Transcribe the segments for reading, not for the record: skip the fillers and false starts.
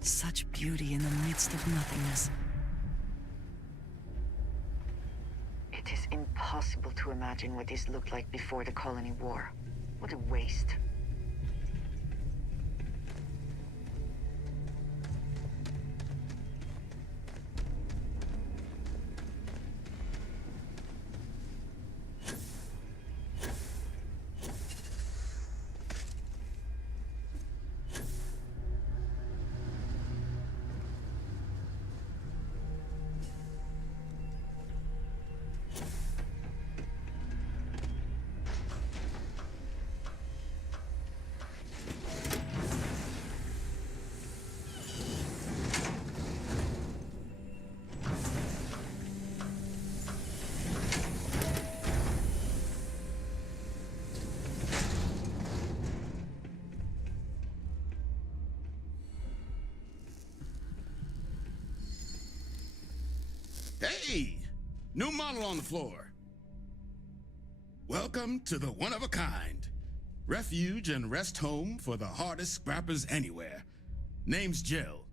Such beauty in the midst of nothingness. It is impossible to imagine what this looked like before the colony war. What a waste. Hey! New model on the floor. Welcome to the one-of-a-kind. Refuge and rest home for the hardest scrappers anywhere. Name's Jill.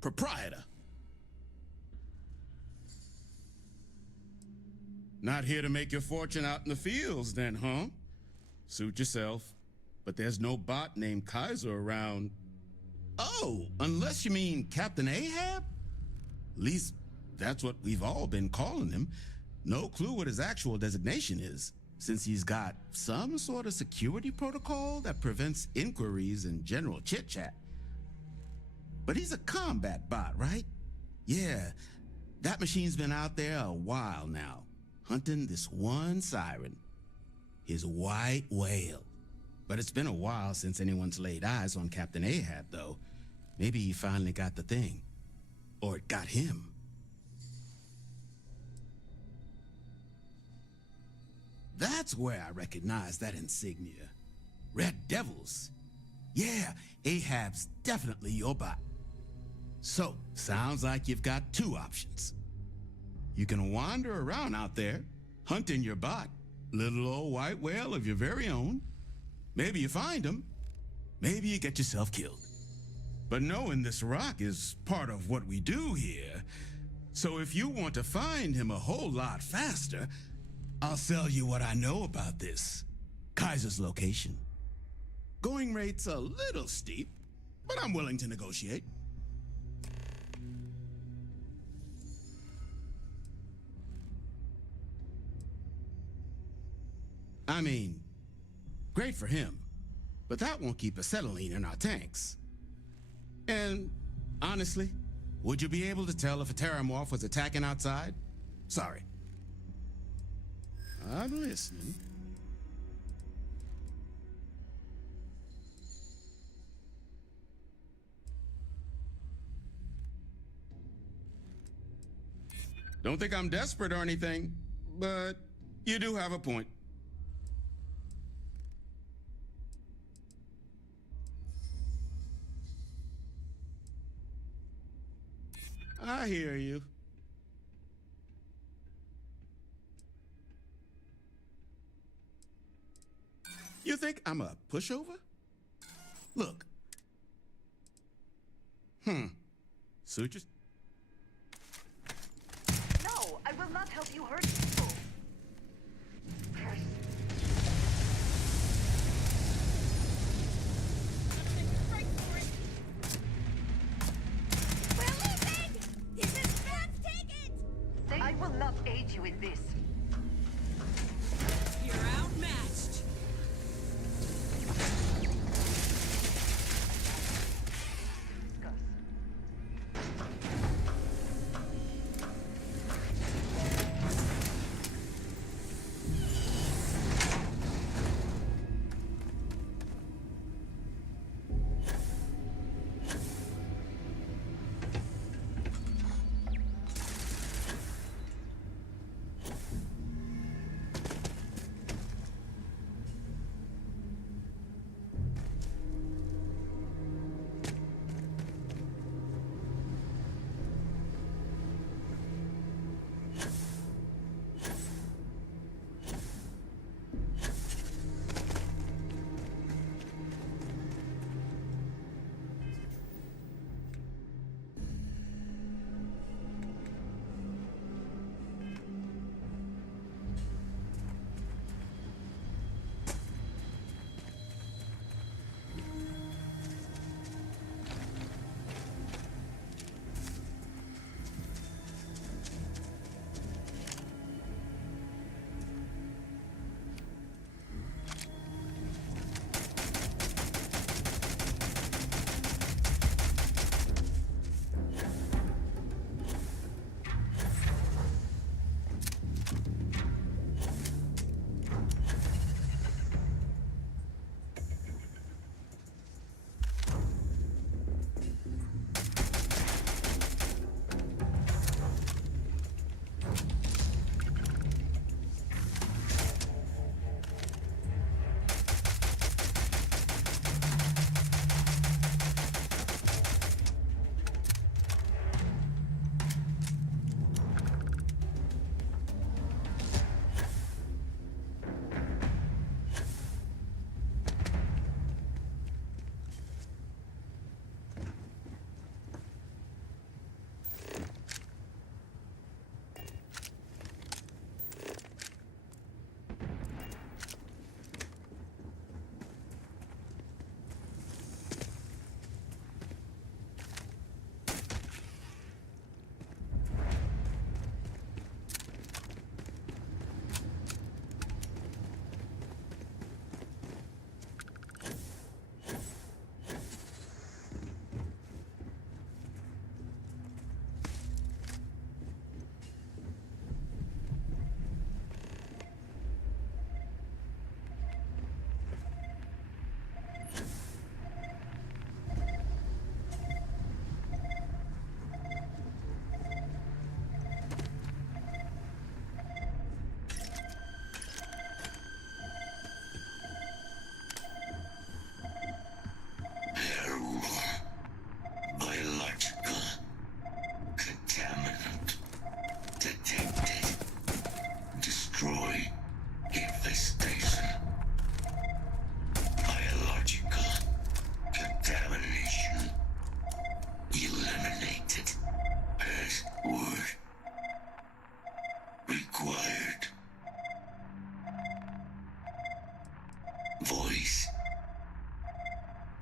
Proprietor. Not here to make your fortune out in the fields then, huh? Suit yourself. But there's no bot named Kaiser around. Oh, unless you mean Captain Ahab? At least that's what we've all been calling him. No clue what his actual designation is, since he's got some sort of security protocol that prevents inquiries and general chit-chat. But he's a combat bot, right? Yeah, that machine's been out there a while now, hunting this one siren, his white whale. But it's been a while since anyone's laid eyes on Captain Ahab, though. Maybe he finally got the thing. Or it got him. That's where I recognize that insignia. Red Devils. Yeah, Ahab's definitely your bot. So, sounds like you've got two options. You can wander around out there, hunting your bot, little old white whale of your very own. Maybe you find him, maybe you get yourself killed. But knowing this rock is part of what we do here. So if you want to find him a whole lot faster, I'll sell you what I know about this. Kaiser's location. Going rate's a little steep, but I'm willing to negotiate. I mean, great for him, but that won't keep acetylene in our tanks. And honestly, would you be able to tell if a Terramorph was attacking outside? Sorry. I'm listening. Don't think I'm desperate or anything, but you do have a point. I hear you. You think I'm a pushover? Look. Suit No, I will not help you hurt people. Curse. We're losing! This is Let's take it! I will not aid you in this. You're outmatched.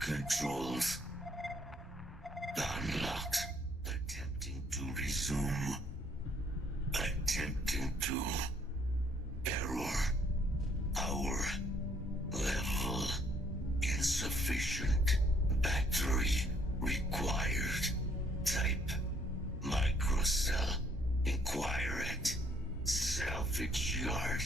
Controls unlocked. Attempting to resume. Attempting to error. Power level insufficient. Battery required. Type microcell. Inquire at salvage yard.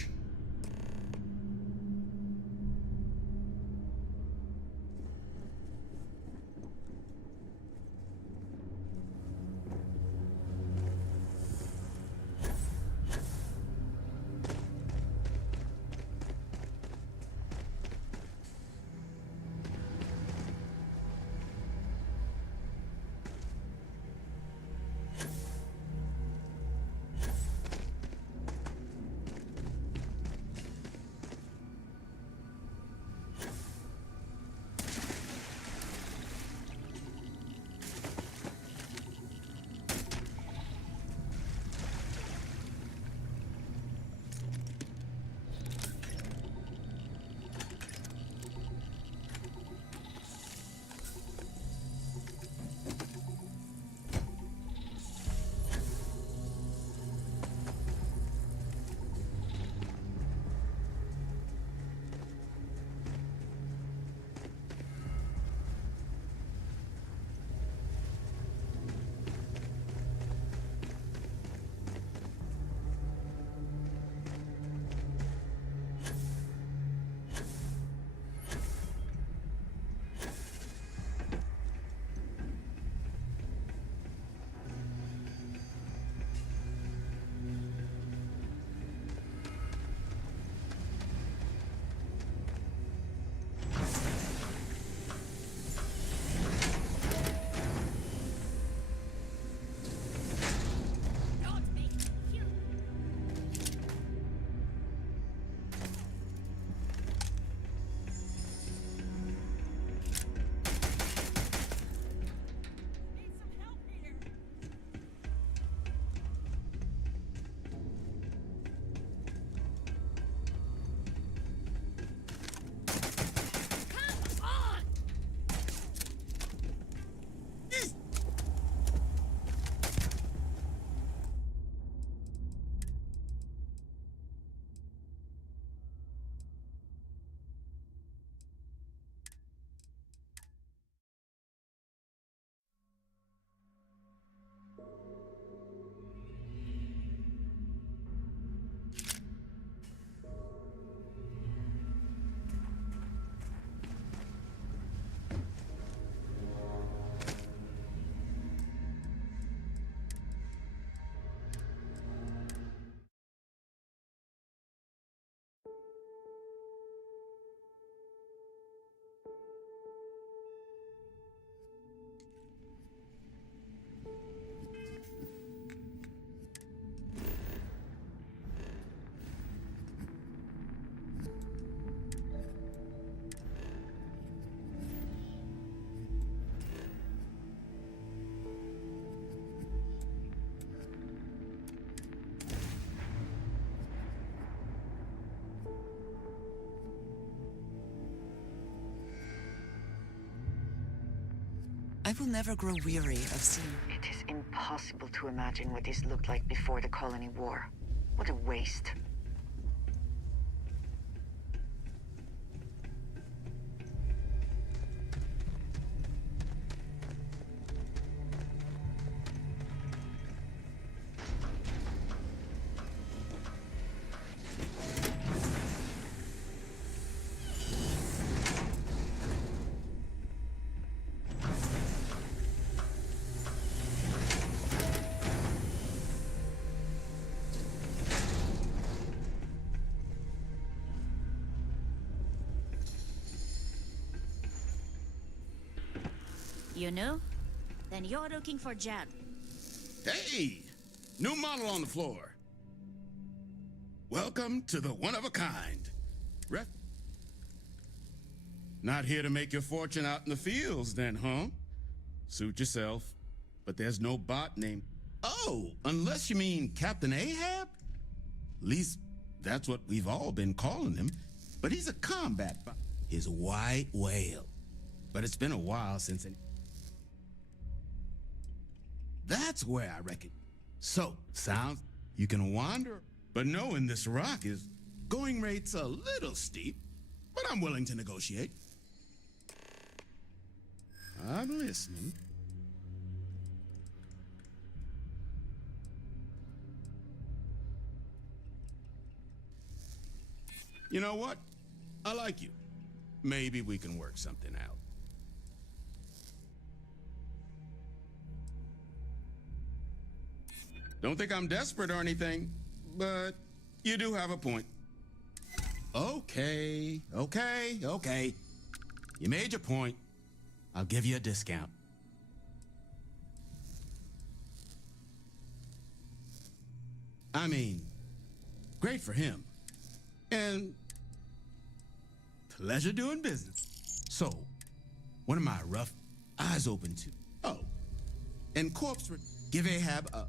I will never grow weary of seeing. It is impossible to imagine what this looked like before the colony war. What a waste. You know? Then you're looking for Jan. Hey! New model on the floor. Welcome to the one-of-a-kind. Not here to make your fortune out in the fields, then, huh? Suit yourself. But there's no bot named... Oh, unless you mean Captain Ahab? At least, that's what we've all been calling him. But he's a combat bot. His white whale. but it's been a while since any. That's where I reckon. So, sounds you can wander, but knowing this rock is going rate's a little steep, but I'm willing to negotiate. I'm listening. You know what? I like you. Maybe we can work something out. Don't think I'm desperate or anything, but you do have a point. Okay. You made your point. I'll give you a discount. I mean, great for him. And pleasure doing business. So, one of my rough eyes open to. Oh, and corpse give Ahab a.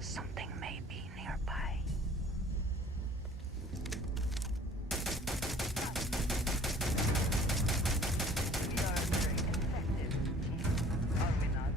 Something may be nearby. We are very infected, are we not?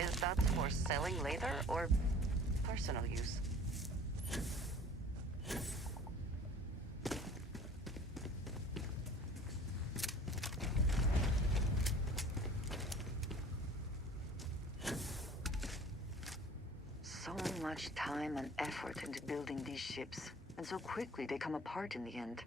Is that for selling later or personal use? So much time and effort into building these ships, and so quickly they come apart in the end.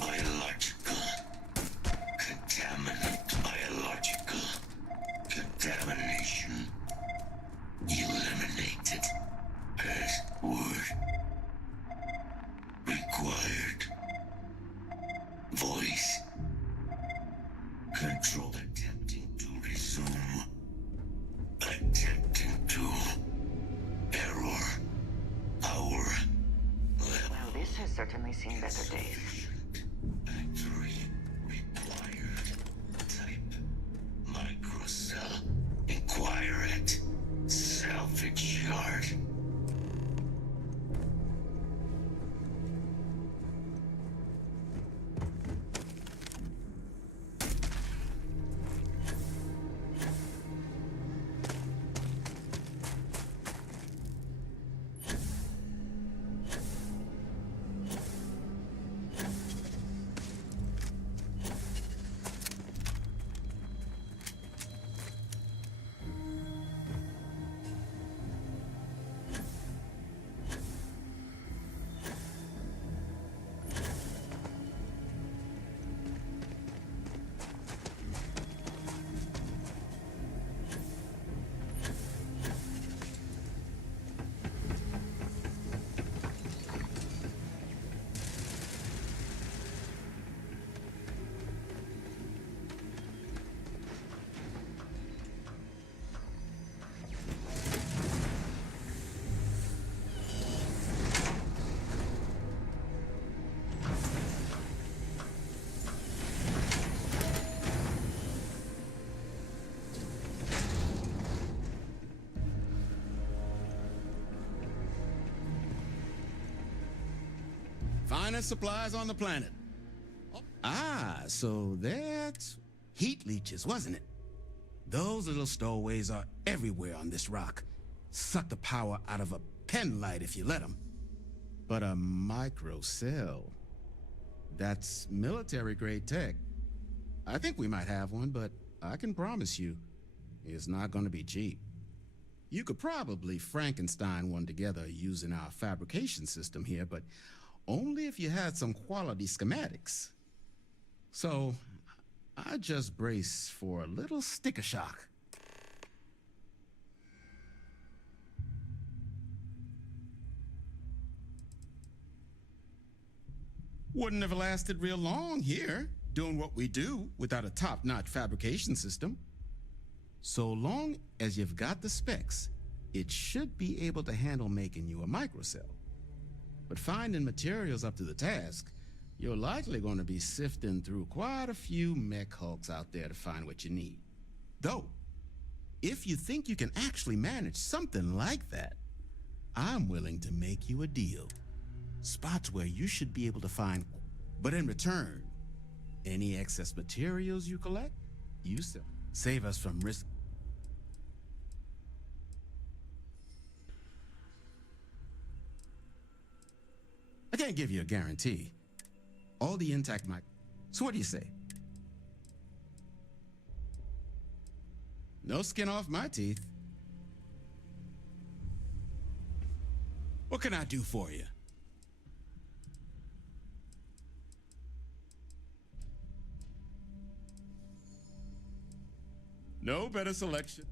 Biological. Contaminant. Biological. Contamination. Eliminated. Password. Required. Voice. Control attempting to resume. Attempting to. Error. Power. Well, this has certainly seen better days. Factory required. Type microcell. Inquire at salvage yard. Finest supplies on the planet. Ah, so that's heat leeches, wasn't it? Those little stowaways are everywhere on this rock. Suck the power out of a pen light if you let them. But a microcell, that's military-grade tech. I think we might have one, but I can promise you, it's not going to be cheap. You could probably Frankenstein one together using our fabrication system here, but only if you had some quality schematics. So, I just brace for a little sticker shock. Wouldn't have lasted real long here, doing what we do without a top-notch fabrication system. So long as you've got the specs, it should be able to handle making you a microcell. But finding materials up to the task, you're likely going to be sifting through quite a few mech hulks out there to find what you need. Though, if you think you can actually manage something like that, I'm willing to make you a deal. Spots where you should be able to find, but in return, any excess materials you collect, you sell. Save us from risk. I can't give you a guarantee. All the intact might. So what do you say? No skin off my teeth. What can I do for you? No better selection.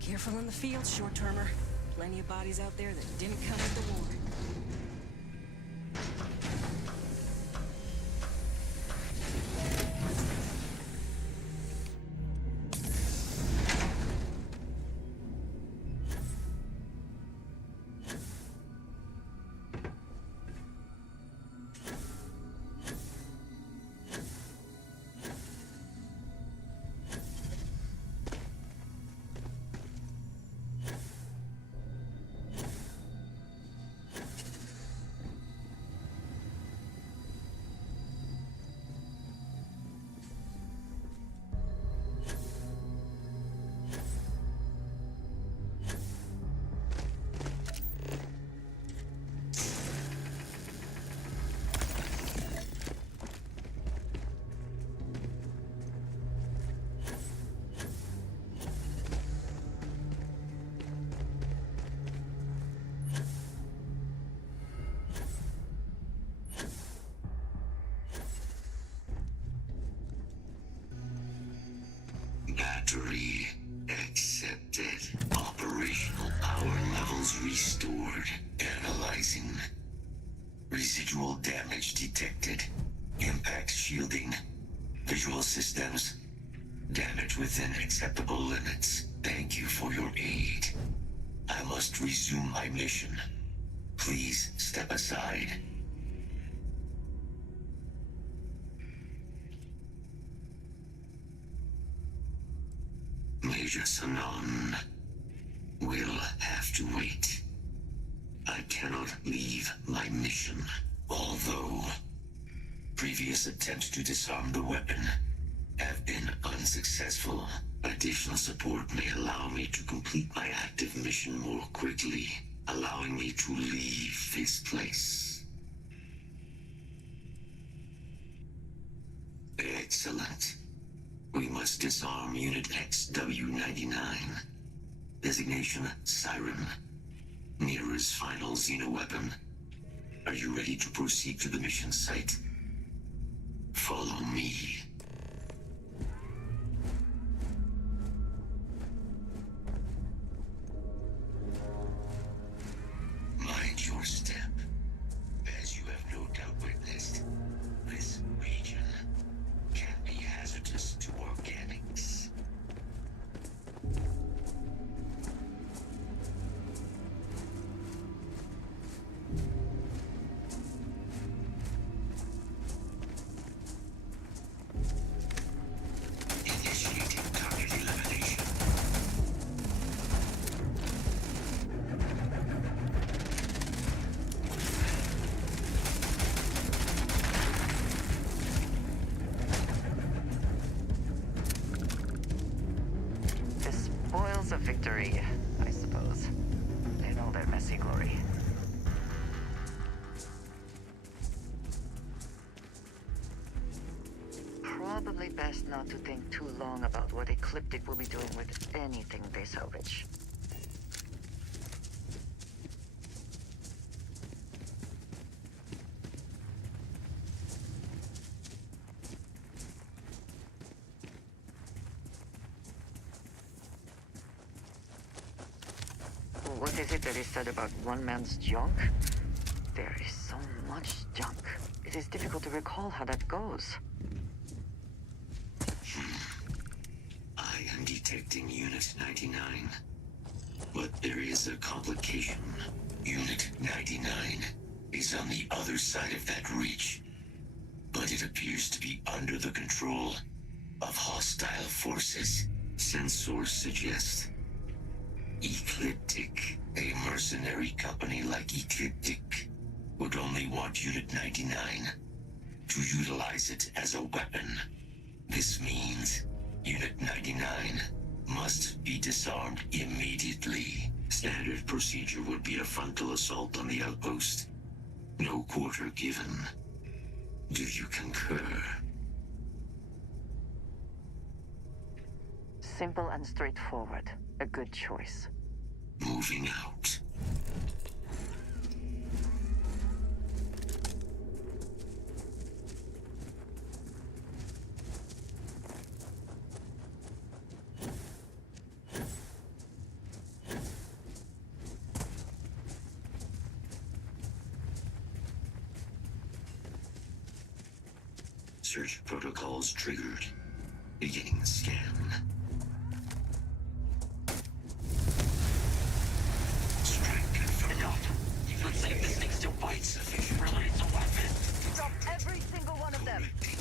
Careful in the field, short-termer. Plenty of bodies out there that didn't come with the war. Battery accepted. Operational power levels restored. Analyzing. Residual damage detected. Impact shielding. Visual systems. Damage within acceptable limits. Thank you for your aid. I must resume my mission. Please step aside. Major Sanon will have to wait. I cannot leave my mission, although previous attempts to disarm the weapon have been unsuccessful. Additional support may allow me to complete my active mission more quickly, allowing me to leave this place. Excellent. We must disarm Unit XW-99. Designation Siren. Nearest final xenoweapon. Are you ready to proceed to the mission site? Follow me. Mind your step. As you have no doubt witnessed, this region can be hazardous to organics. victory, I suppose. In all their messy glory. Probably best not to think too long about what Ecliptic will be doing with anything they salvage. What is it that is said about one man's junk? There is so much junk. It is difficult to recall how that goes. I am detecting Unit 99. But there is a complication. Unit 99 is on the other side of that ridge. But it appears to be under the control of hostile forces. Sensors suggest Ecliptic, a mercenary company like Ecliptic, would only want Unit 99 to utilize it as a weapon. This means Unit 99 must be disarmed immediately. Standard procedure would be a frontal assault on the outpost. No quarter given. Do you concur? Simple and straightforward. A good choice. Moving out. Search protocols triggered. Beginning the scan. Strike confirmed. Enough. You've not saved this thing still bites. Sufficient. Release the weapon. Drop every single one of them. Stay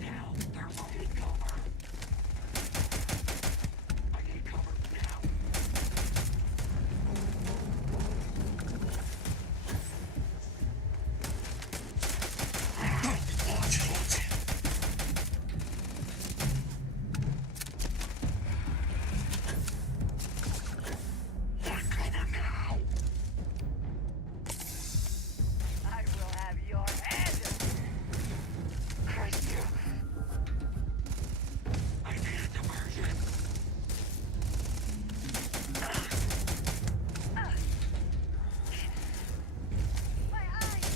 down. They're holding cover. I need cover now. Launch it. Find cover now. I will have your head! Christ, you. I need a diversion. My eyes!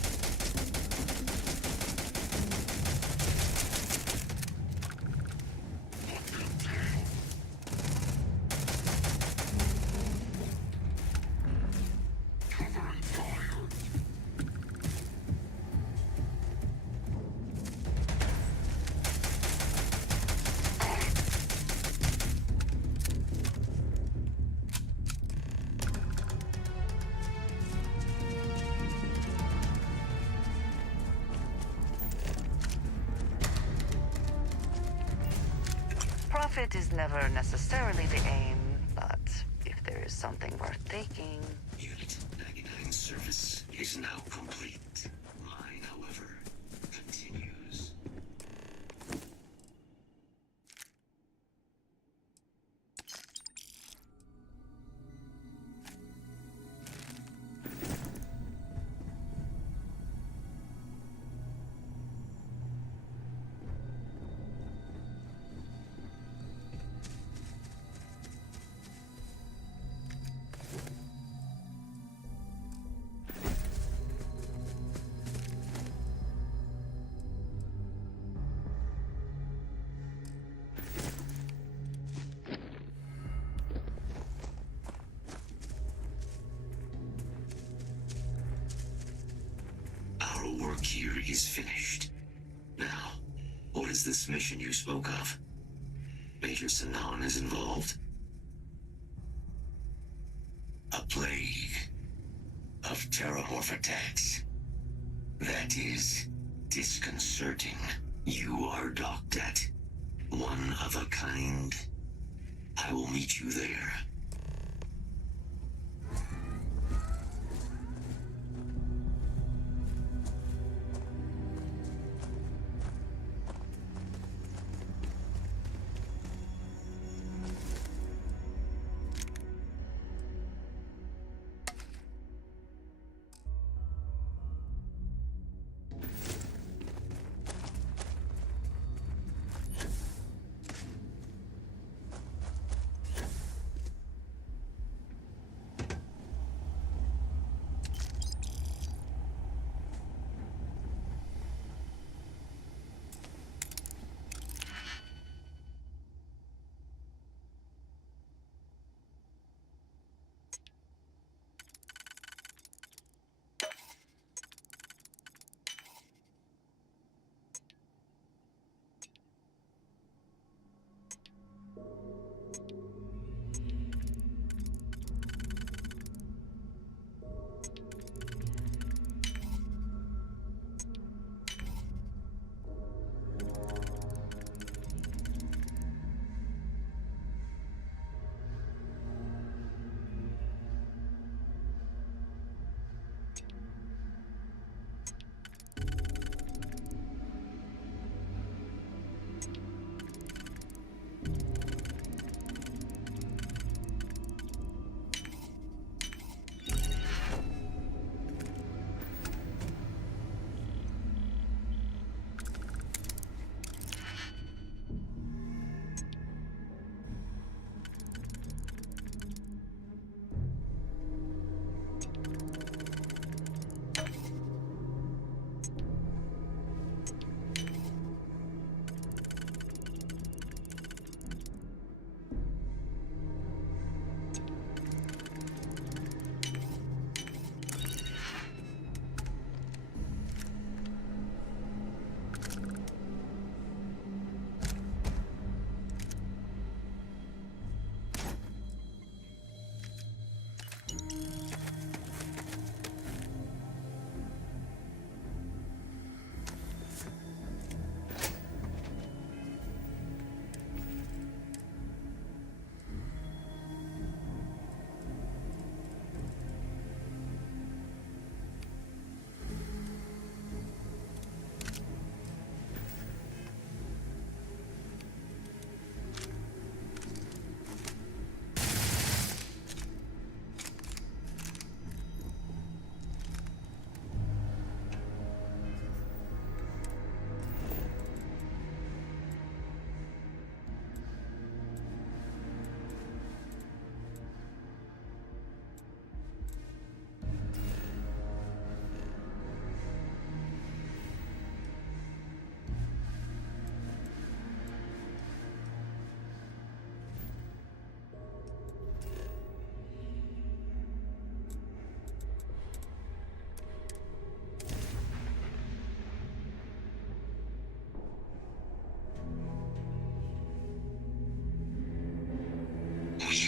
Covering fire. Profit is never necessarily the aim, but if there is something worth taking... Unit 99 service is now complete. Mine, however, continues. Our work here is finished. Now, what is this mission you spoke of? Major Sanan is involved? A plague of Terramorph attacks. That is disconcerting. You are docked at one of a kind. I will meet you there.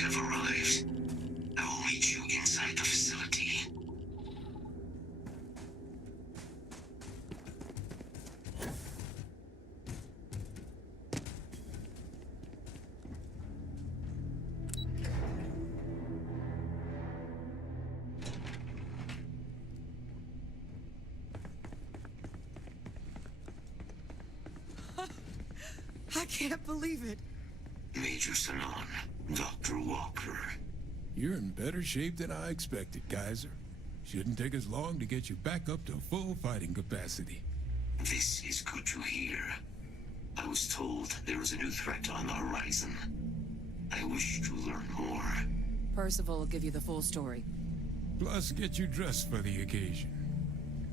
have arrived. I will meet you inside the facility. I can't believe it. Major Sanon, Dr. Walker. You're in better shape than I expected, Kaiser. Shouldn't take us long to get you back up to full fighting capacity. This is good to hear. I was told there was a new threat on the horizon. I wish to learn more. Percival will give you the full story. Plus, get you dressed for the occasion.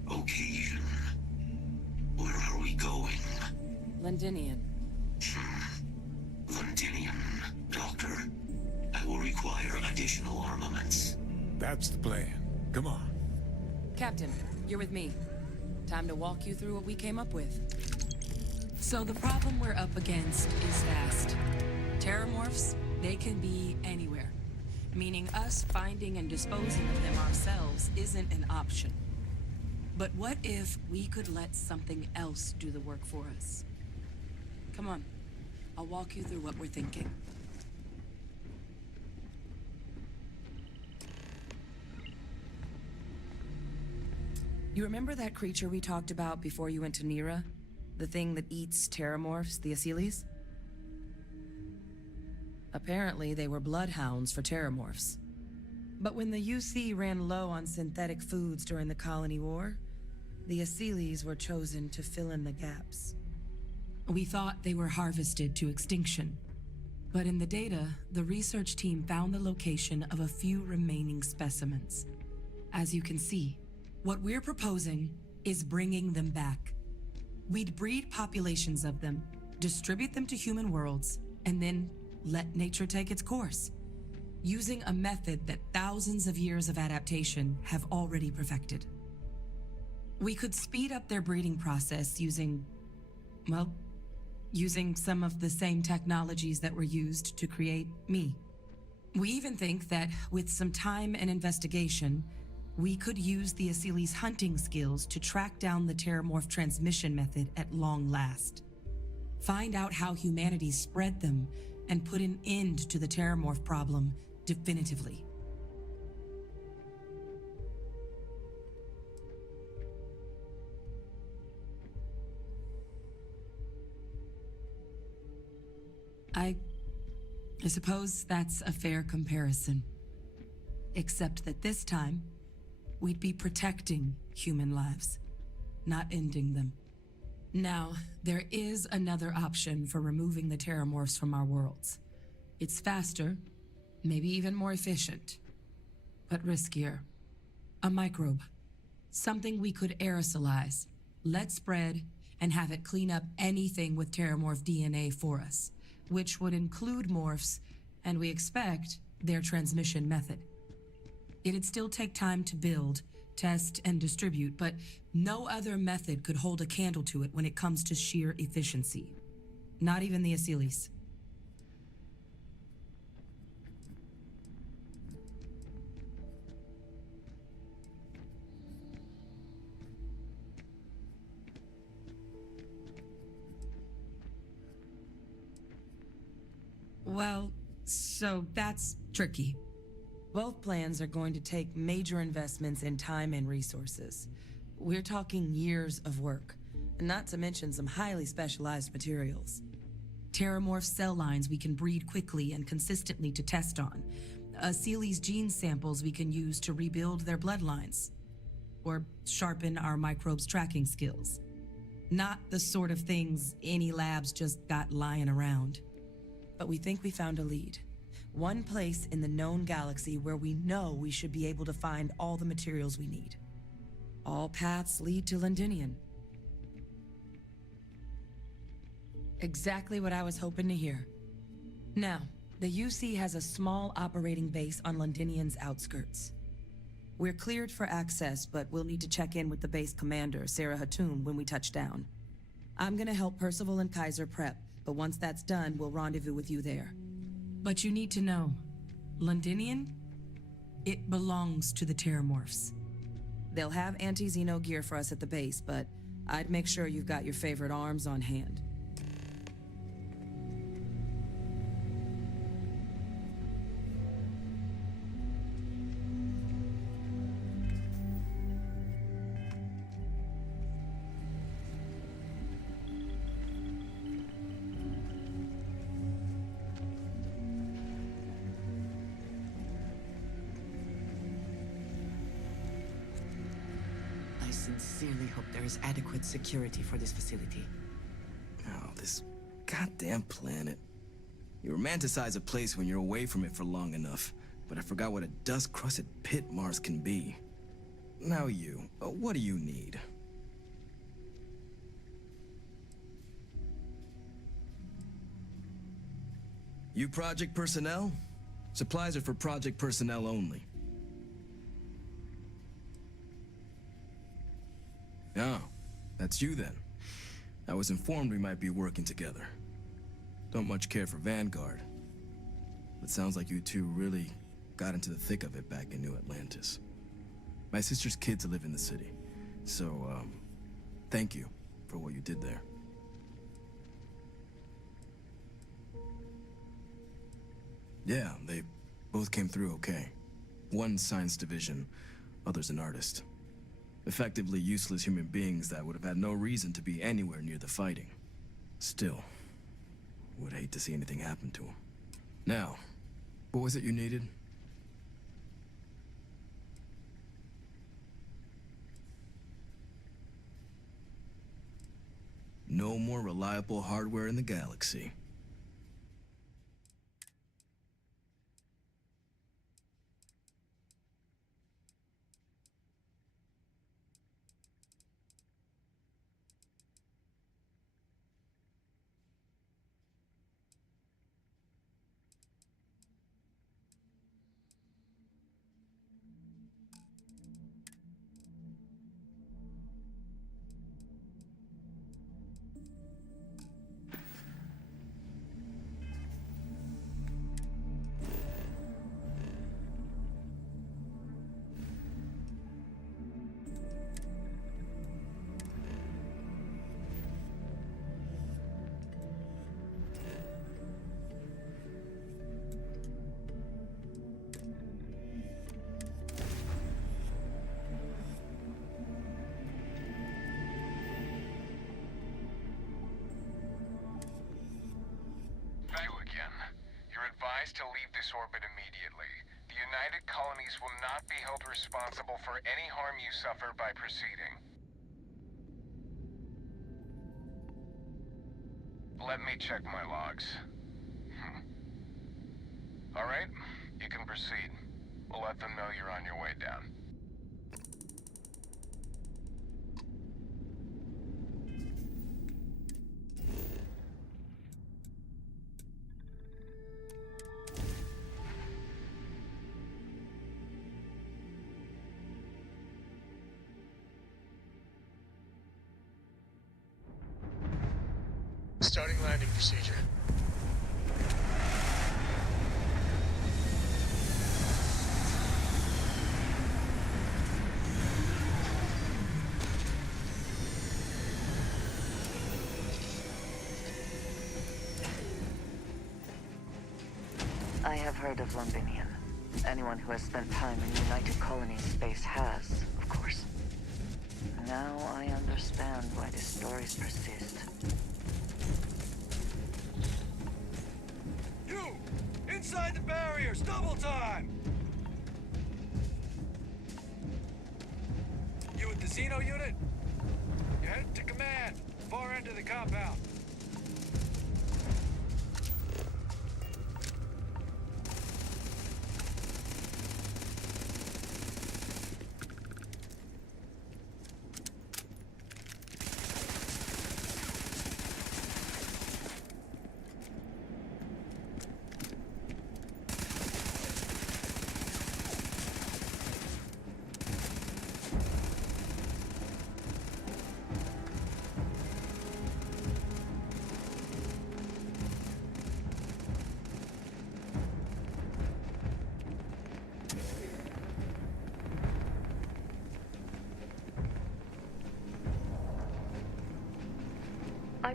Occasion. Where are we going? Londinian. Londinium, Doctor. I will require additional armaments. That's the plan. Come on. Captain, you're with me. Time to walk you through what we came up with. So the problem we're up against is vast. Terramorphs, they can be anywhere. Meaning us finding and disposing of them ourselves isn't an option. But what if we could let something else do the work for us? Come on. I'll walk you through what we're thinking. You remember that creature we talked about before you went to Nira? The thing that eats Terramorphs, the Asylees? Apparently, they were bloodhounds for Terramorphs. But when the UC ran low on synthetic foods during the Colony War, the Asylees were chosen to fill in the gaps. We thought they were harvested to extinction. But in the data, the research team found the location of a few remaining specimens. As you can see, what we're proposing is bringing them back. We'd breed populations of them, distribute them to human worlds, and then let nature take its course, using a method that thousands of years of adaptation have already perfected. We could speed up their breeding process using some of the same technologies that were used to create me. We even think that with some time and investigation, we could use the Asylees' hunting skills to track down the Terramorph transmission method at long last. Find out how humanity spread them and put an end to the Terramorph problem definitively. I suppose that's a fair comparison. Except that this time, we'd be protecting human lives, not ending them. Now, there is another option for removing the Terramorphs from our worlds. It's faster, maybe even more efficient, but riskier. A microbe. Something we could aerosolize, let spread, and have it clean up anything with Terramorph DNA for us, which would include morphs, and we expect their transmission method. It'd still take time to build, test, and distribute, but no other method could hold a candle to it when it comes to sheer efficiency. Not even the Asylees. Well, so that's tricky. Both plans are going to take major investments in time and resources. We're talking years of work, not to mention some highly specialized materials. Terramorph cell lines we can breed quickly and consistently to test on. Asylees' gene samples we can use to rebuild their bloodlines. Or sharpen our microbes' tracking skills. Not the sort of things any labs just got lying around. But we think we found a lead. One place in the known galaxy where we know we should be able to find all the materials we need. All paths lead to Londinian. Exactly what I was hoping to hear. Now, the UC has a small operating base on Londinian's outskirts. We're cleared for access, but we'll need to check in with the base commander, Sarah Hatoum, when we touch down. I'm gonna help Percival and Kaiser prep, but once that's done, we'll rendezvous with you there. But you need to know, Londinian? It belongs to the Terramorphs. They'll have anti-Xeno gear for us at the base, but I'd make sure you've got your favorite arms on hand. I sincerely hope there is adequate security for this facility. Oh, this goddamn planet. You romanticize a place when you're away from it for long enough, but I forgot what a dust-crusted pit Mars can be. Now you, what do you need? You project personnel? Supplies are for project personnel only. Oh, that's you then. I was informed we might be working together. Don't much care for Vanguard. But sounds like you two really got into the thick of it back in New Atlantis. My sister's kids live in the city, so, thank you for what you did there. Yeah, they both came through okay. One science division, other's an artist. Effectively useless human beings that would have had no reason to be anywhere near the fighting. Still, would hate to see anything happen to them. Now, what was it you needed? No more reliable hardware in the galaxy. To leave this orbit immediately. The United Colonies will not be held responsible for any harm you suffer by proceeding. Let me check my logs. All right, you can proceed. We'll let them know you're on your way down. Starting landing procedure. I have heard of Londinian. Anyone who has spent time in United Colonies space has, of course. Now I understand why the stories persist. You! Inside the barriers! Double time! You with the Xeno unit? You're headed to command. Far end of the compound.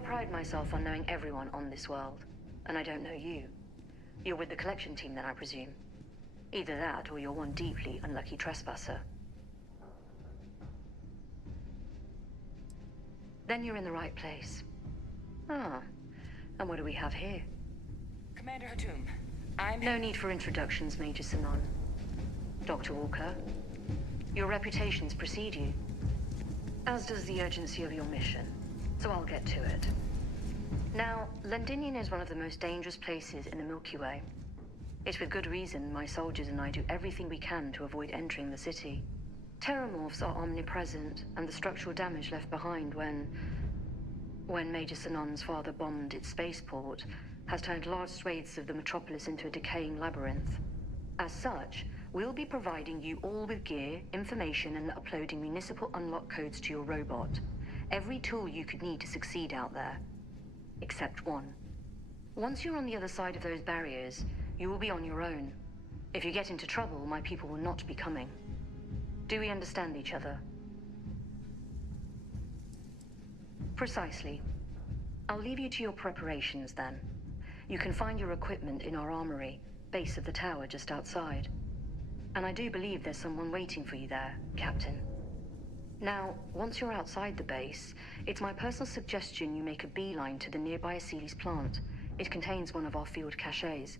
pride myself on knowing everyone on this world, and I don't know you. You're with the collection team then, I presume. Either that, or you're one deeply unlucky trespasser. Then you're in the right place. Ah, and what do we have here? Commander Hatum, No need for introductions, Major Sanon. Dr. Walker, your reputations precede you, as does the urgency of your mission, so I'll get to it. Now, Londinian is one of the most dangerous places in the Milky Way. It's with good reason my soldiers and I do everything we can to avoid entering the city. Terramorphs are omnipresent, and the structural damage left behind when Major Sanon's father bombed its spaceport has turned large swathes of the metropolis into a decaying labyrinth. As such, we'll be providing you all with gear, information, and uploading municipal unlock codes to your robot. Every tool you could need to succeed out there. Except one. Once you're on the other side of those barriers, you will be on your own. If you get into trouble, my people will not be coming. Do we understand each other? Precisely. I'll leave you to your preparations then. You can find your equipment in our armory, base of the tower just outside. And I do believe there's someone waiting for you there, Captain. Now, once you're outside the base, it's my personal suggestion you make a beeline to the nearby Aceles plant. It contains one of our field caches.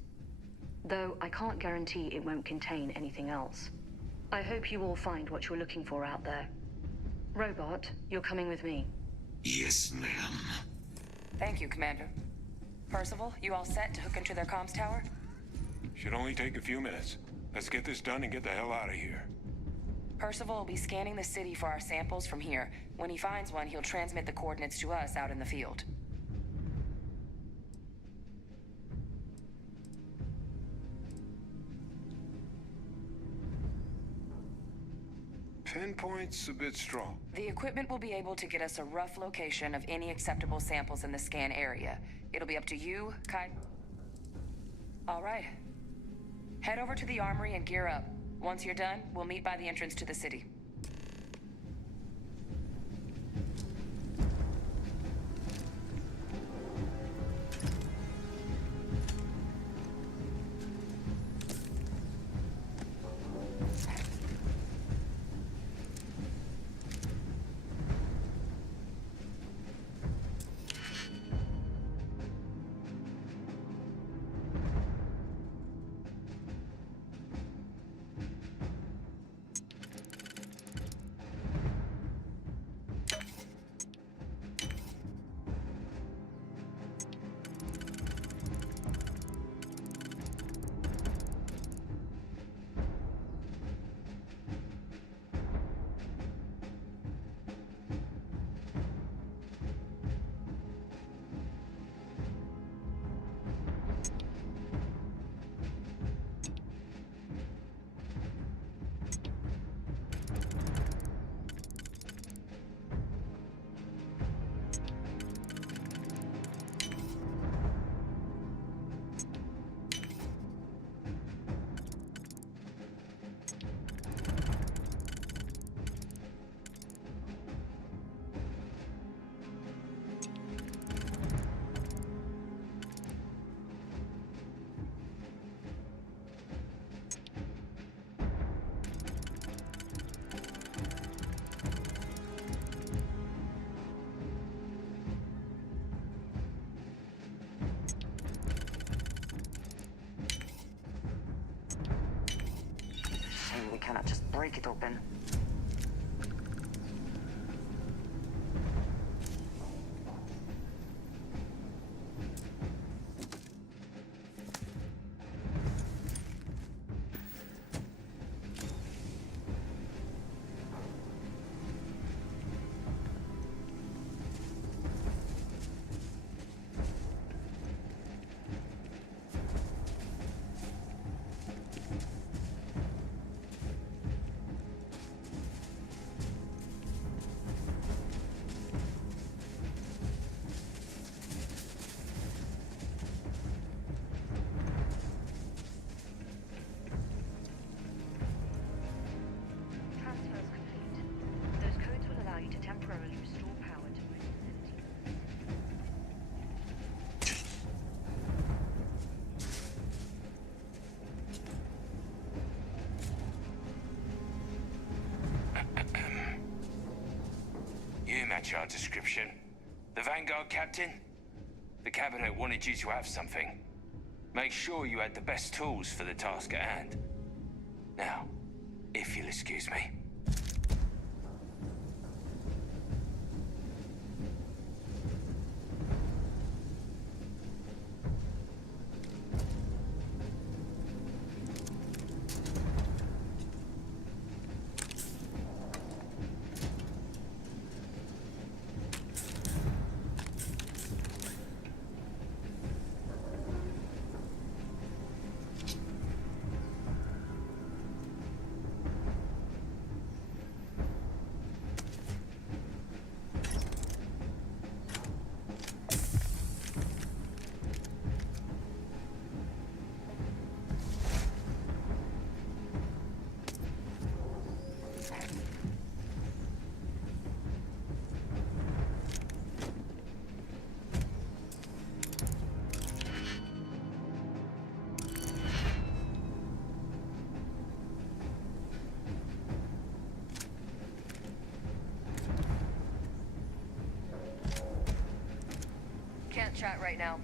Though I can't guarantee it won't contain anything else. I hope you all find what you're looking for out there. Robot, you're coming with me. Yes, ma'am. Thank you, Commander. Percival, you all set to hook into their comms tower? Should only take a few minutes. Let's get this done and get the hell out of here. Percival will be scanning the city for our samples from here. When he finds one, he'll transmit the coordinates to us out in the field. Pinpoint's a bit strong. The equipment will be able to get us a rough location of any acceptable samples in the scan area. It'll be up to you, Kai. All right. Head over to the armory and gear up. Once you're done, we'll meet by the entrance to the city. We cannot just break it open. match our description. The Vanguard captain? The cabinet wanted you to have something. Make sure you had the best tools for the task at hand. Now, if you'll excuse me. Can't chat right now.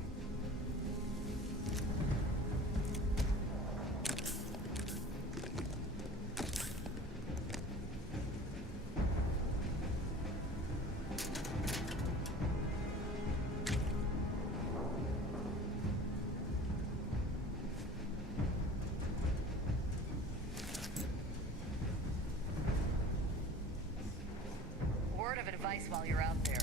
Word of advice while you're out there.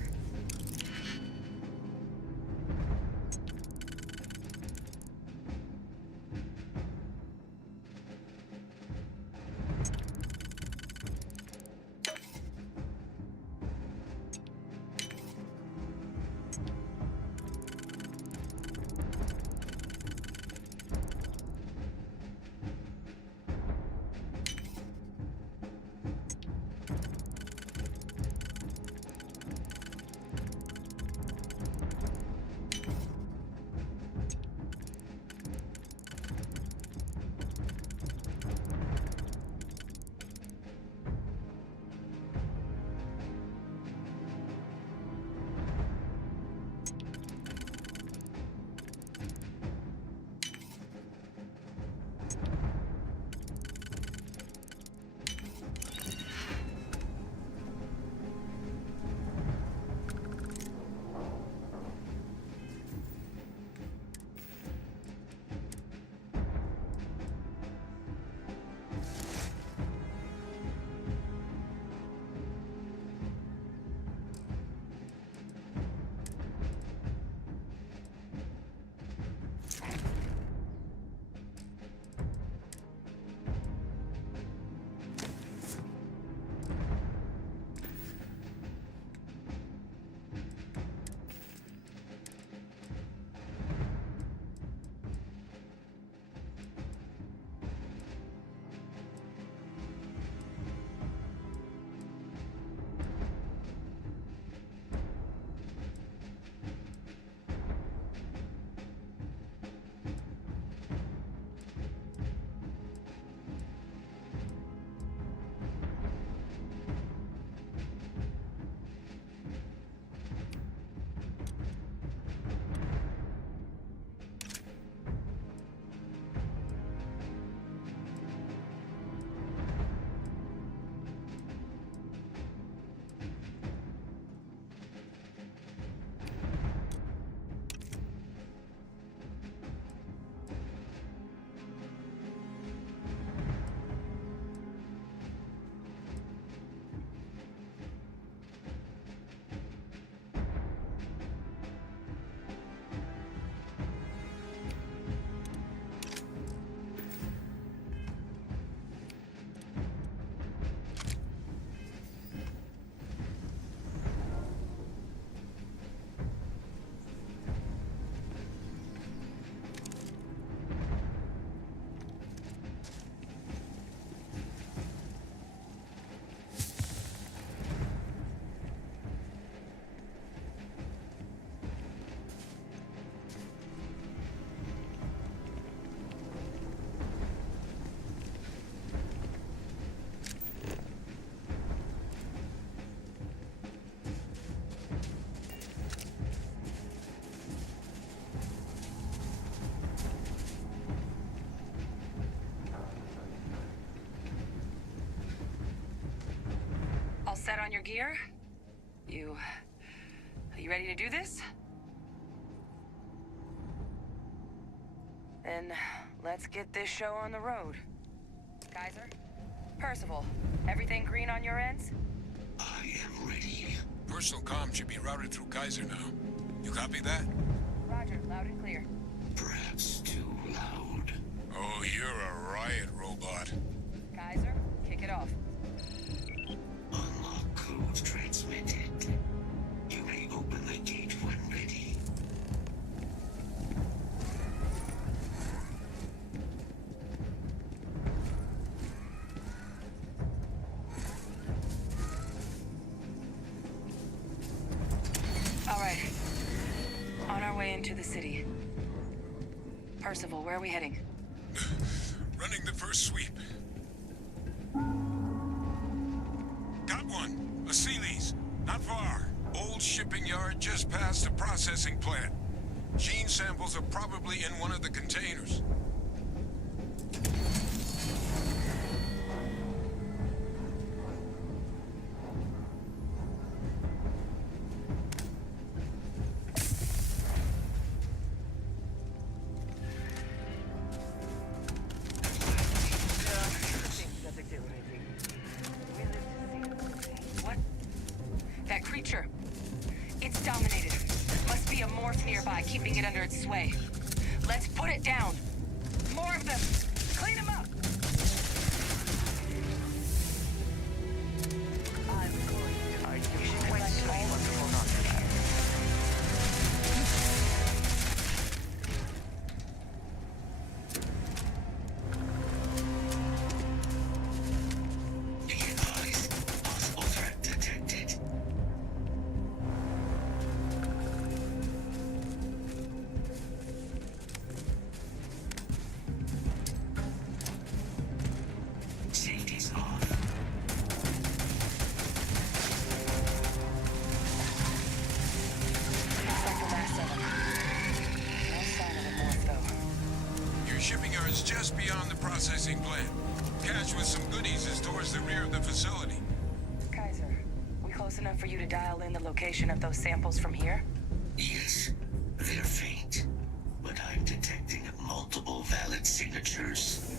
set on your gear? Are you ready to do this? Then let's get this show on the road. Kaiser? Percival, everything green on your ends? I am ready. Personal comm should be routed through Kaiser now. You copy that? Roger, loud and clear. Perhaps too loud. Oh, you're a riot robot. Kaiser, kick it off. Unlock code transmitted. You may open the gate when ready. All right. On our way into the city. Percival, where are we heading? Running the first sweep. Got one. A Sealy's. Not far. Old shipping yard just past the processing plant. Gene samples are probably in one of the containers. What? That creature. It's dominated. Must be a morph nearby, keeping it under its sway. Let's put it down. More of them. Clean them up. Be advised. Possible threat detected. Safety's off. Looks like the last of them. No sign of a morph, though. Your shipping yard's just beyond the processing plant. Cache with some goodies is towards the rear of the facility. Kaiser, we close enough for you to dial in the location of those samples from here? Yes, they're faint, but I'm detecting multiple valid signatures.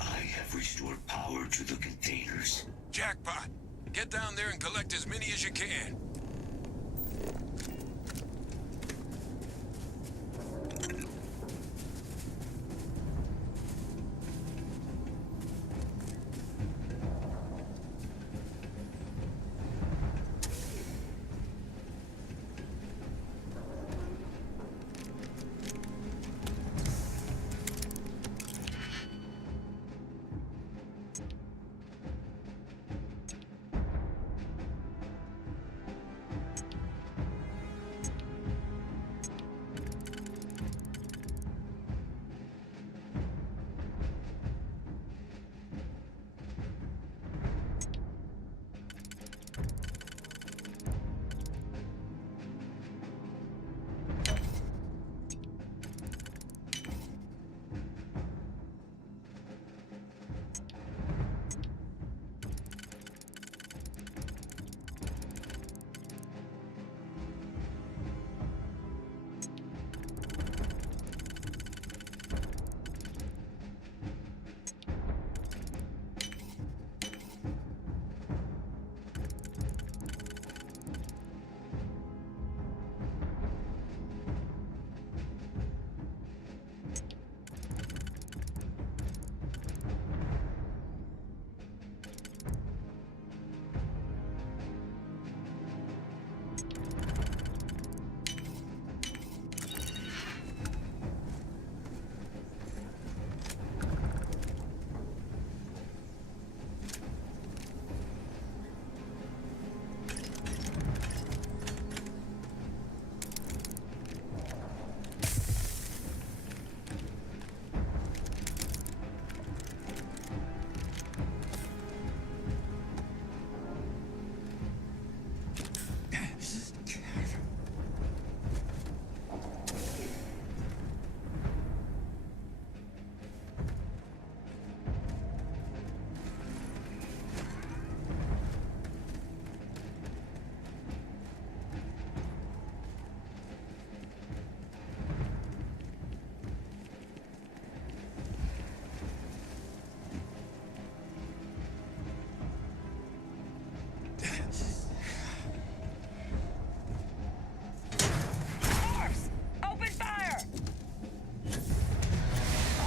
I have restored power to the containers. Jackpot. Get down there and collect as many as you can.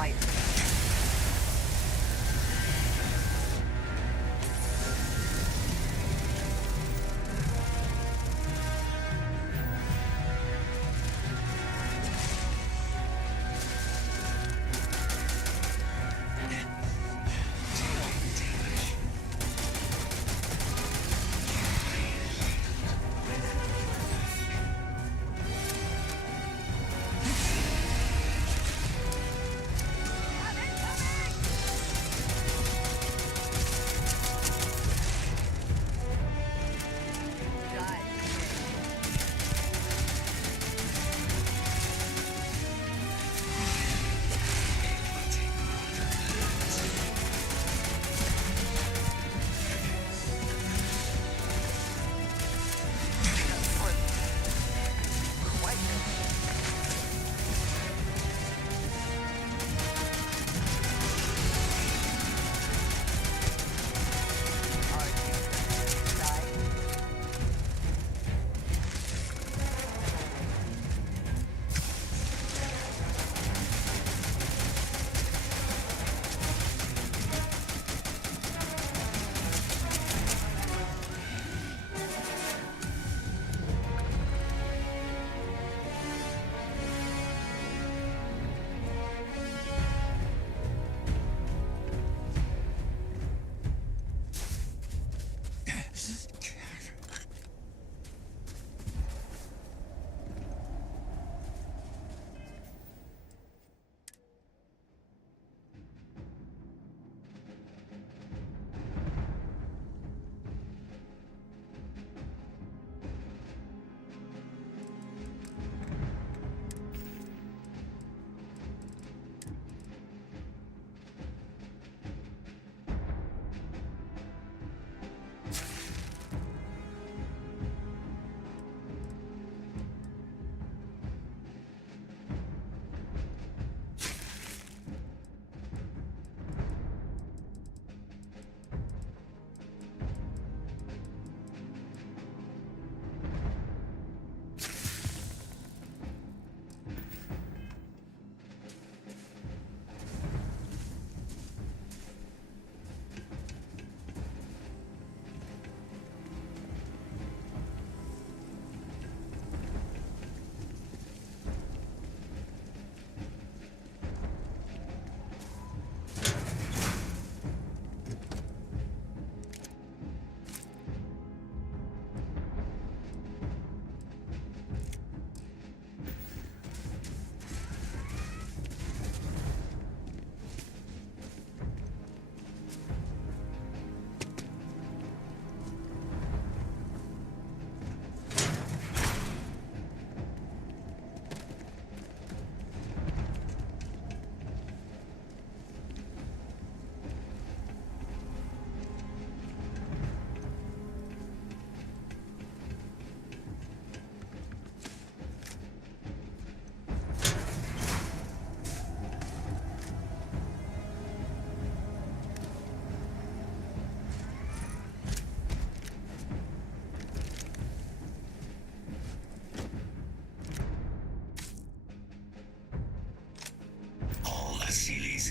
quiet.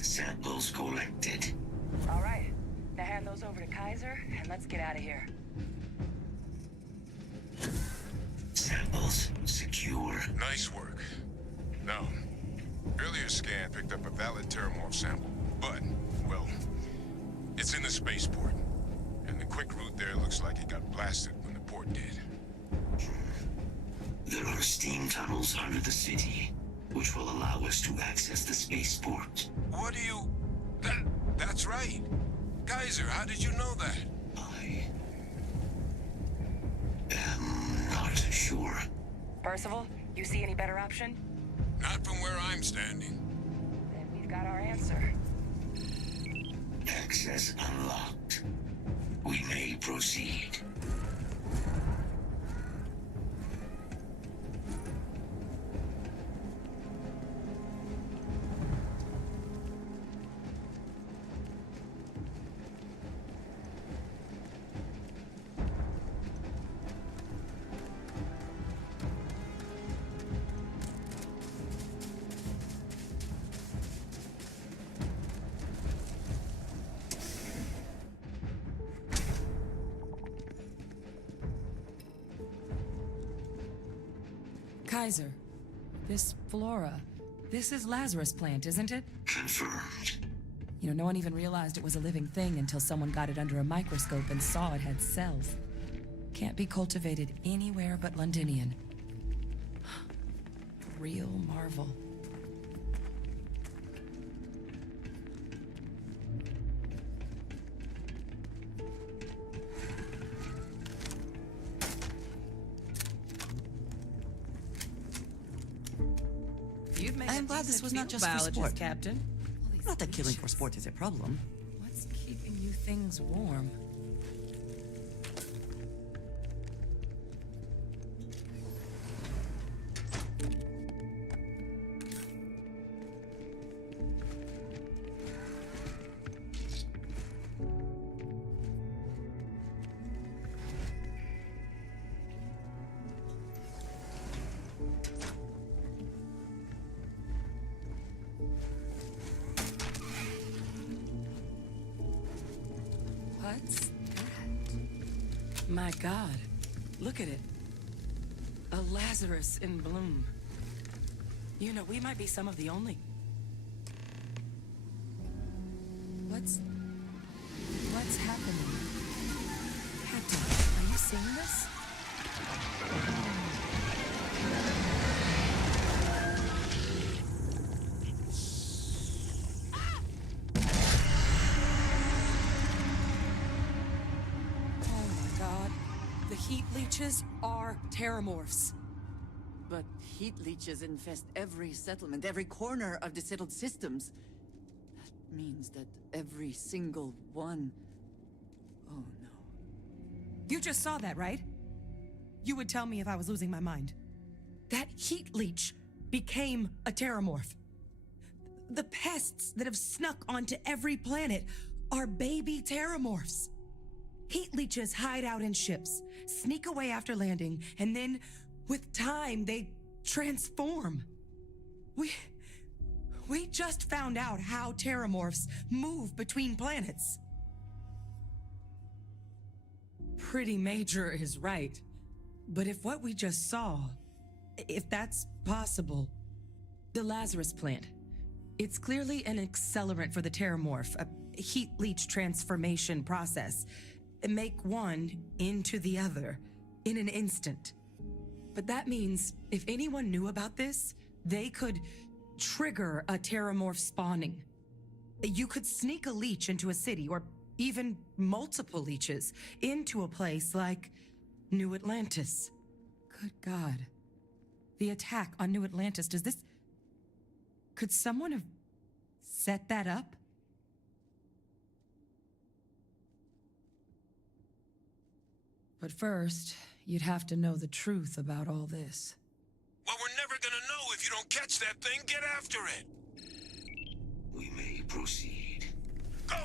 Samples collected. All right. Now hand those over to Kaiser, and let's get out of here. Samples secure. Nice work. Now, earlier scan picked up a valid Terramorph sample, but, well, it's in the spaceport. And the quick route there looks like it got blasted when the port did. There are steam tunnels under the city, which will allow us to access the spaceport. What do you... That's right. Kaiser, how did you know that? I am not sure. Percival, you see any better option? Not from where I'm standing. Then we've got our answer. Access unlocked. We may proceed. Kaiser, this flora, this is Lazarus plant, isn't it? Confirmed. You know, no one even realized it was a living thing until someone got it under a microscope and saw it had cells. Can't be cultivated anywhere but Londinian. Real marvel. I'm glad this was not just for sport. Captain. Not that killing for sport is a problem. What's keeping you things warm? What's that? My God, look at it. A Lazarus in bloom. You know, we might be some of the only... What's happening? Captain, are you seeing this? Heat leeches are Terramorphs. But heat leeches infest every settlement, every corner of the settled systems. That means that every single one... Oh no. You just saw that, right? You would tell me if I was losing my mind. That heat leech became a Terramorph. The pests that have snuck onto every planet are baby Terramorphs. Heat leeches hide out in ships, sneak away after landing, and then, with time, they transform. We just found out how Terramorphs move between planets. Pretty major is right. But if what we just saw, if that's possible, the Lazarus plant, it's clearly an accelerant for the Terramorph, a heat leech transformation process. Make one into the other in an instant. But that means if anyone knew about this, they could trigger a Terramorph spawning. You could sneak a leech into a city, or even multiple leeches, into a place like New Atlantis. Good God. The attack on New Atlantis, could someone have set that up? But first, you'd have to know the truth about all this. Well, we're never gonna know if you don't catch that thing. Get after it. We may proceed. Go!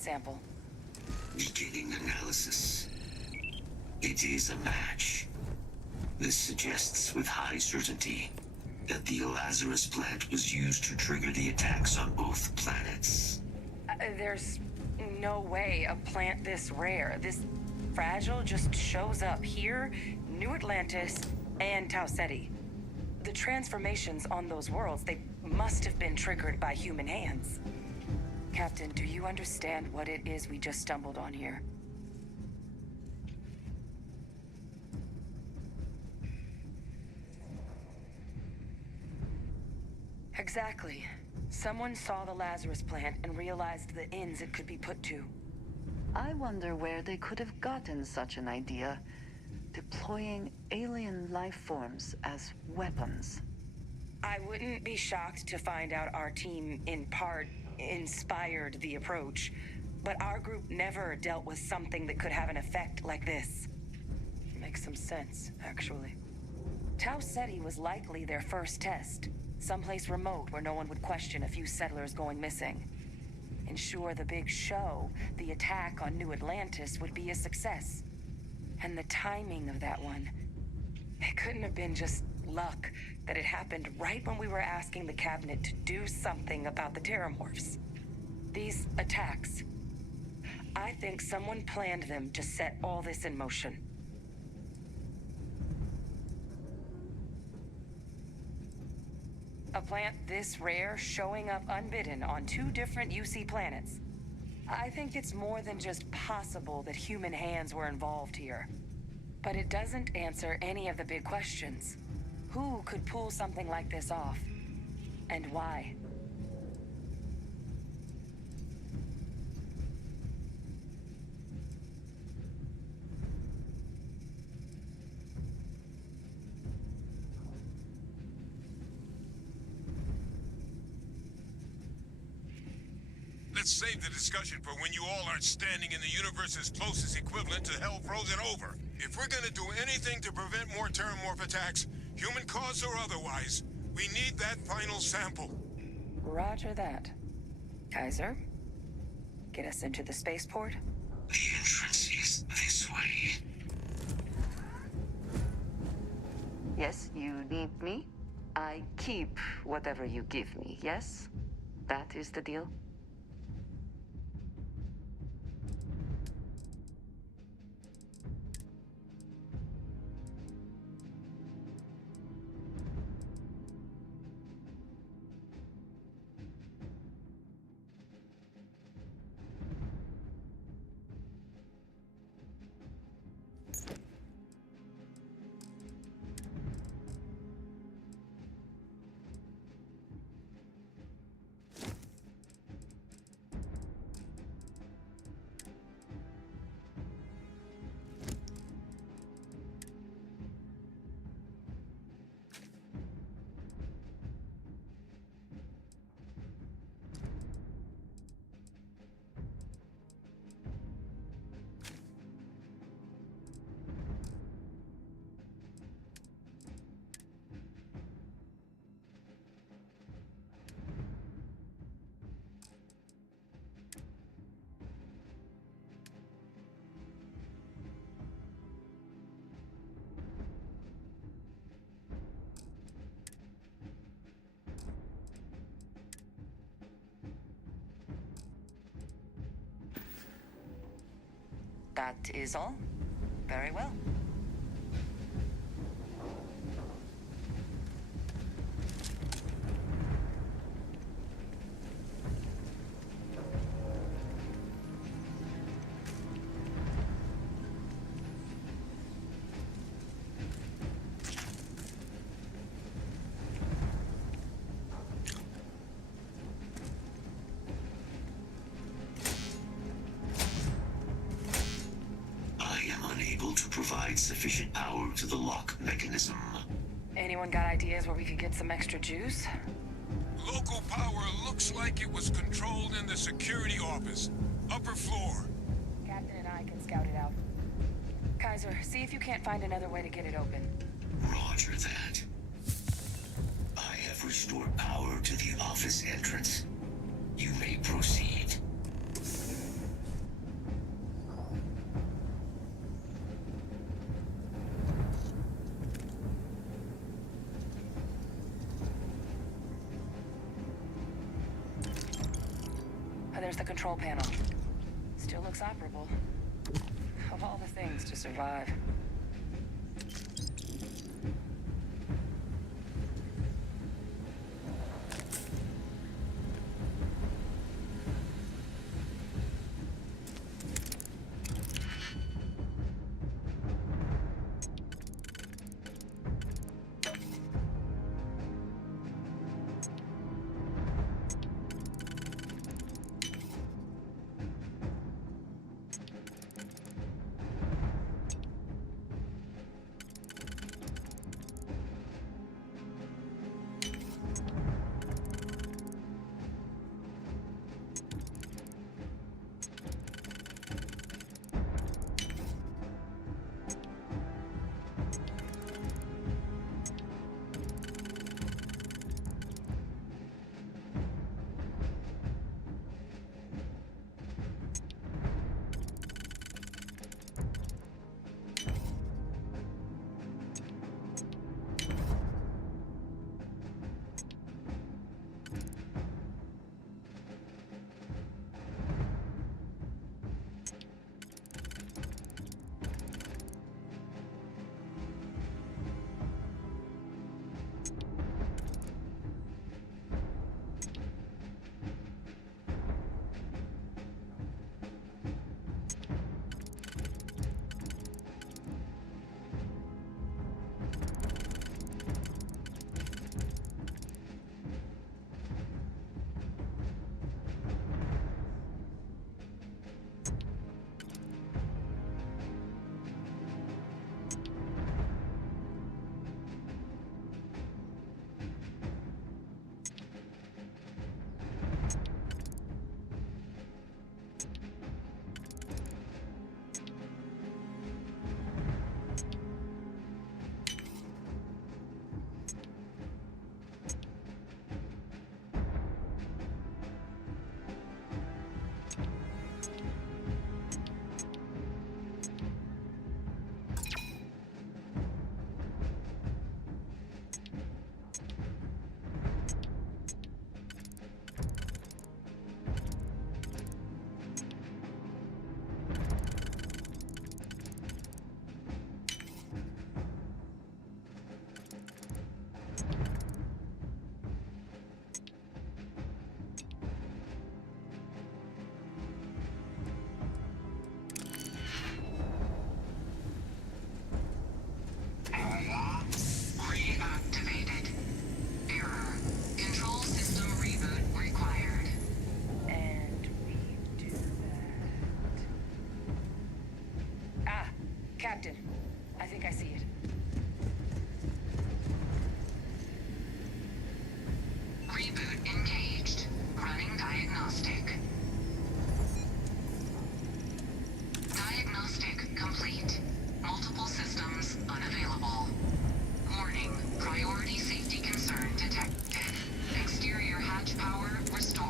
Sample. Beginning analysis. It is a match. This suggests with high certainty that the Lazarus plant was used to trigger the attacks on both planets. There's no way a plant this rare, this fragile, just shows up here, New Atlantis, and Tau Ceti. The transformations on those worlds, they must have been triggered by human hands. Captain, do you understand what it is we just stumbled on here? Exactly. Someone saw the Lazarus plant and realized the ends it could be put to. I wonder where they could have gotten such an idea. Deploying alien life forms as weapons. I wouldn't be shocked to find out our team, in part, inspired the approach. But our group never dealt with something that could have an effect like this. Makes some sense, actually. Tau Ceti was likely their first test. Someplace remote where no one would question a few settlers going missing. Ensure the big show, the attack on New Atlantis, would be a success. And the timing of that one, it couldn't have been just luck that it happened right when we were asking the cabinet to do something about the Terramorphs. These attacks, I think someone planned them to set all this in motion. A plant this rare showing up unbidden on 2 different UC planets. I think it's more than just possible that human hands were involved here. But it doesn't answer any of the big questions. Who could pull something like this off? And why? Let's save the discussion for when you all aren't standing in the universe's closest equivalent to hell frozen over. If we're gonna do anything to prevent more Terramorph attacks, human cause or otherwise, we need that final sample. Roger that. Kaiser, get us into the spaceport? The entrance is this way. Yes, you need me? I keep whatever you give me, yes? That is the deal? That is all? Very well. Provide sufficient power to the lock mechanism. Anyone got ideas where we could get some extra juice? Local power looks like it was controlled in the security office. Upper floor. Captain and I can scout it out. Kaiser, see if you can't find another way to get it open. Roger that. I have restored power to the office entrance. You may proceed. There's the control panel. Still looks operable. Of all the things to survive. think I see it. Reboot engaged. Running diagnostic. Diagnostic complete. Multiple systems unavailable. Warning, priority safety concern detected. Exterior hatch power restored.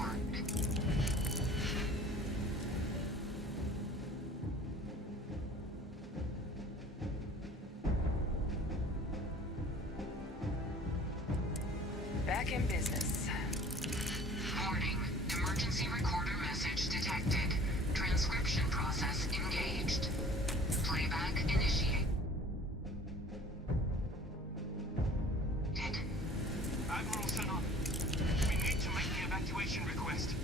Back in business. Warning, emergency recorder message detected. Transcription process engaged. Playback initiate. Admiral Senna, we need to make the evacuation request.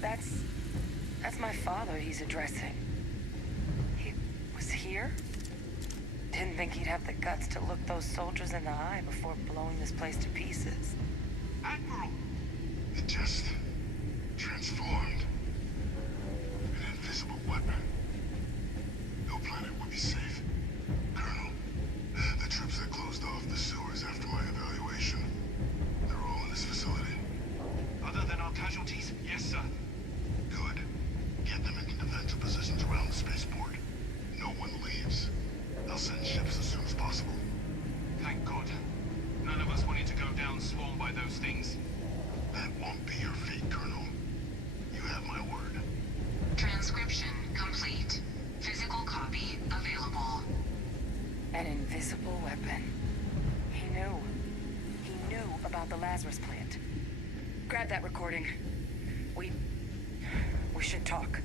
That's my father he's addressing. He was here? Didn't think he'd have the guts to look those soldiers in the eye before blowing this place to pieces. Admiral! It just transformed. An invisible weapon. No planet would be safe. Colonel, the troops that closed off the sewers after my evaluation, they're all in this facility. Other than our casualties, yes, sir. Good. Get them into defensive positions around the spaceport. No one leaves. I'll send ships as soon as possible. Thank God. None of us wanted to go down swarmed by those things. That won't be your fate, Colonel. You have my word. Transcription complete. Physical copy available. An invisible weapon. He knew. He knew about the Lazarus plant. Grab that recording. We should talk.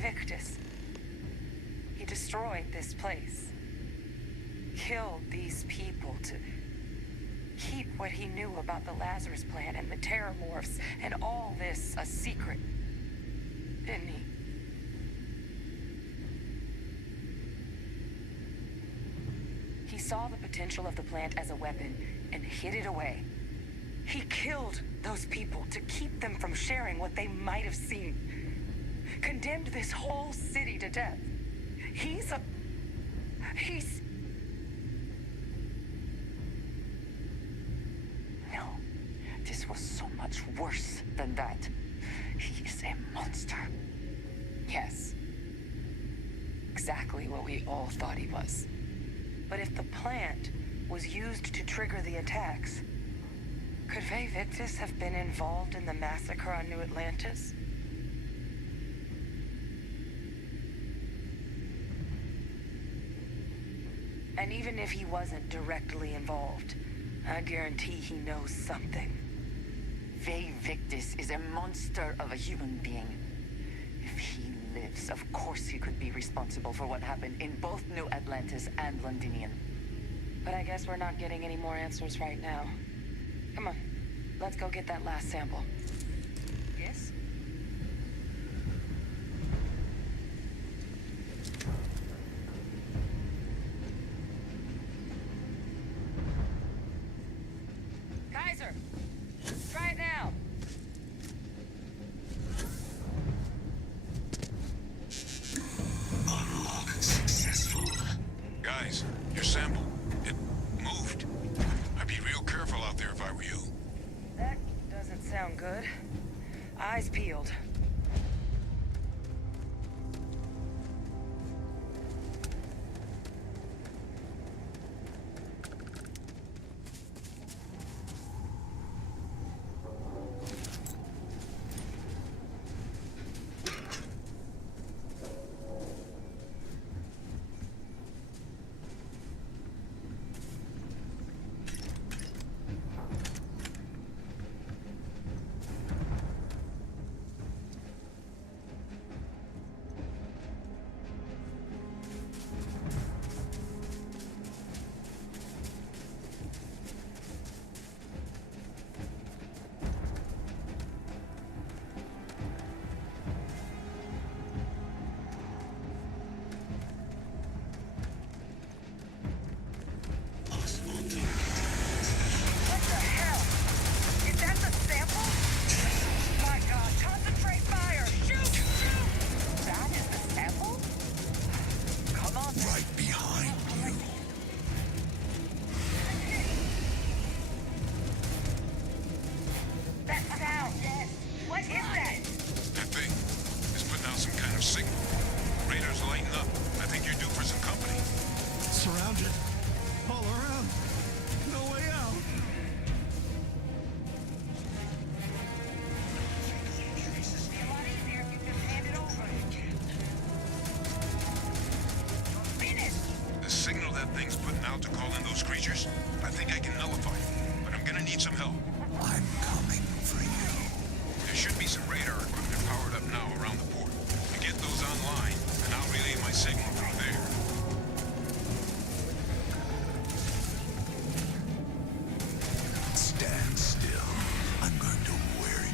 Victus. He destroyed this place. Killed these people to keep what he knew about the Lazarus plant and the Terramorphs and all this a secret. Didn't he? He saw the potential of the plant as a weapon and hid it away. He killed those people to keep them from sharing what they might have seen. Condemned this whole city to death. He's... No. This was so much worse than that. He is a monster. Yes. Exactly what we all thought he was. But if the plant was used to trigger the attacks, could Victus have been involved in the massacre on New Atlantis? And even if he wasn't directly involved, I guarantee he knows something. Victus is a monster of a human being. If he lives, of course he could be responsible for what happened in both New Atlantis and Londinium. But I guess we're not getting any more answers right now. Come on, let's go get that last sample. Yes? Kaiser! Try it now! Unlock successful. Guys, your sample. It moved. I'd be real careful out there if I were you. That doesn't sound good. Eyes peeled. that thing's putting out to call in those creatures? I think I can nullify it, but I'm gonna need some help. I'm coming for you. There should be some radar equipment powered up now around the port. You get those online, and I'll relay my signal through there. Stand still. I'm going to wear it.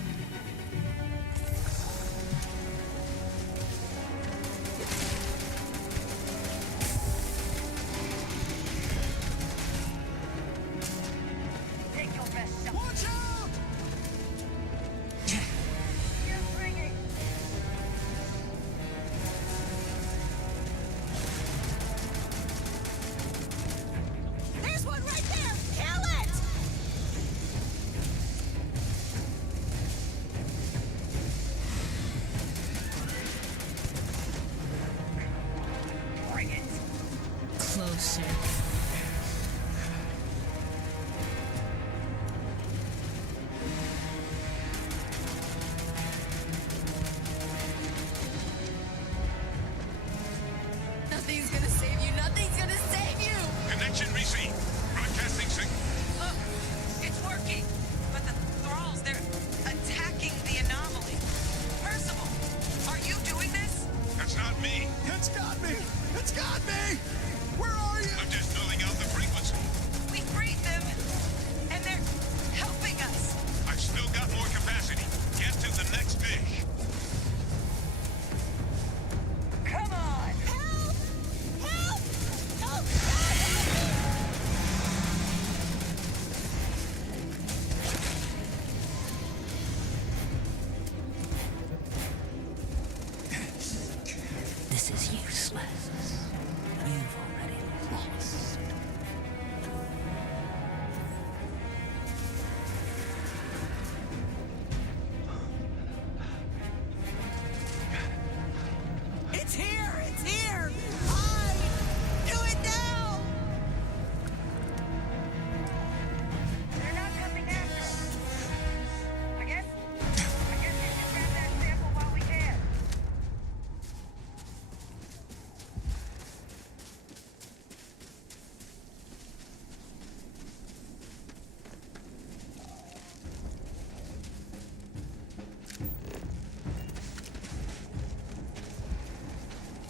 Take your best shot. Watch out! You're bringing. There's one right there! Kill it! Bring it. Closer. Nothing's gonna save you. Nothing's gonna save you. Connection received. Broadcasting signal. Look, it's working. But the thralls, they're attacking the anomaly. Percival, are you doing this? That's not me. It's got me! It's got me! Where are you? I'm just filling out the frequency. We freed them, and they're helping us. I've still got more capacity. Get to the next dish. Come on. Help! Help! Help! This is useless. You've already lost. It's here! It's here! I do it now! They're not coming after us. I guess we should grab that sample while we can.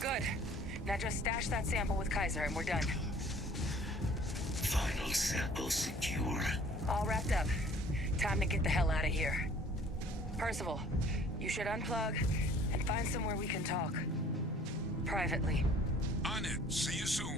Good. Now just stash that sample with Kaiser and we're done. Final sample secure. All wrapped up. Time to get the hell out of here. Percival, you should unplug and find somewhere we can talk. Privately. On it. See you soon.